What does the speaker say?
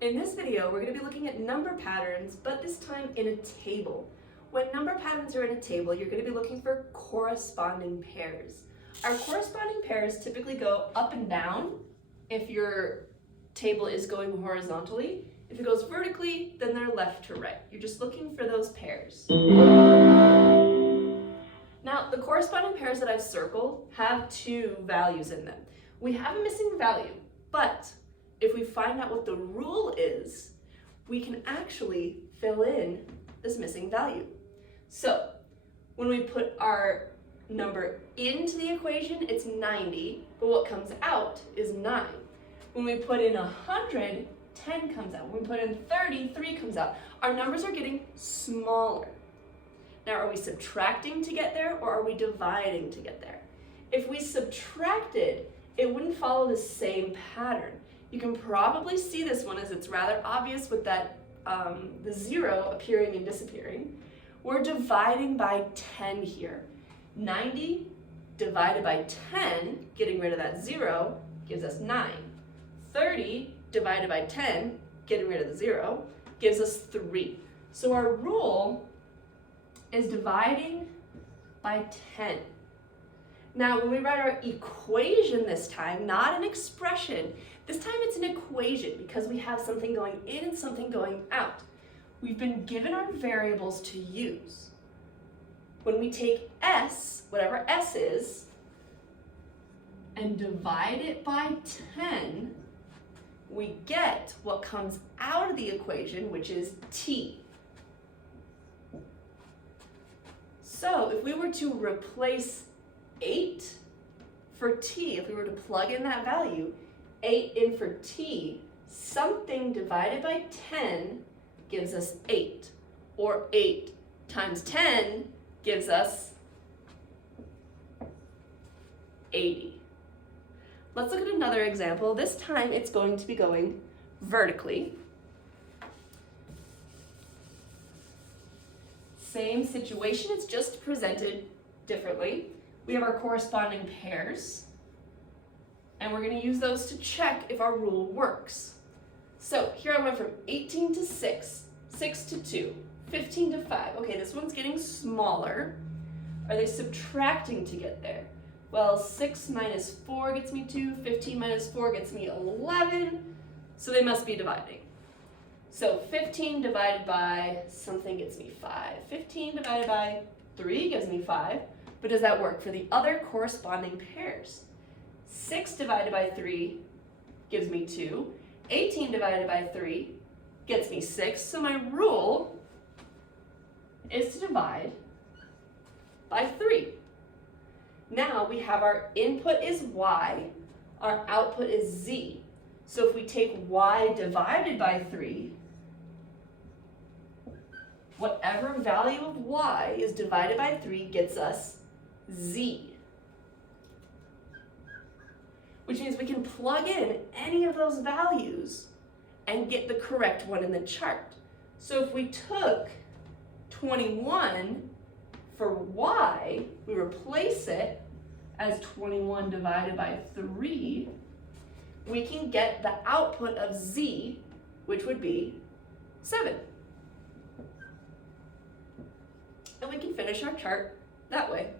In this video, we're going to be looking at number patterns, but this time in a table. When number patterns are in a table, you're going to be looking for corresponding pairs. Our corresponding pairs typically go up and down if your table is going horizontally. If it goes vertically, then they're left to right. You're just looking for those pairs. Now, the corresponding pairs that I've circled have two values in them. We have a missing value, but if we find out what the rule is, we can actually fill in this missing value. So when we put our number into the equation, it's 90, but what comes out is 9. When we put in 100, 10 comes out. When we put in 30, 3 comes out. Our numbers are getting smaller. Now, are we subtracting to get there, or are we dividing to get there? If we subtracted, it wouldn't follow the same pattern. You can probably see this one as it's rather obvious with that the 0 appearing and disappearing. We're dividing by 10 here. 90 divided by 10, getting rid of that 0, gives us 9. 30 divided by 10, getting rid of the 0, gives us 3. So our rule is dividing by 10. Now, when we write our equation this time, not an expression, this time it's an equation because we have something going in and something going out. We've been given our variables to use. When we take s, whatever s is, and divide it by 10, we get what comes out of the equation, which is t. So if we were to replace 8 for t, if we were to plug in that value, 8 in for t, something divided by 10 gives us 8, or 8 times 10 gives us 80. Let's look at another example. This time it's going to be going vertically. Same situation, it's just presented differently. We have our corresponding pairs, and we're going to use those to check if our rule works. So here I went from 18 to 6, 6 to 2, 15 to 5. Okay, this one's getting smaller. Are they subtracting to get there? Well, 6 minus 4 gets me 2, 15 minus 4 gets me 11, so they must be dividing. So 15 divided by something gets me 5. 15 divided by 3 gives me 5. But does that work for the other corresponding pairs? 6 divided by 3 gives me 2. 18 divided by 3 gets me 6. So my rule is to divide by 3. Now we have our input is y, our output is z. So if we take y divided by 3, whatever value of y is divided by 3 gets us z. Which means we can plug in any of those values and get the correct one in the chart. So if we took 21 for y, we replace it as 21 divided by 3, we can get the output of z, which would be 7. And we can finish our chart that way.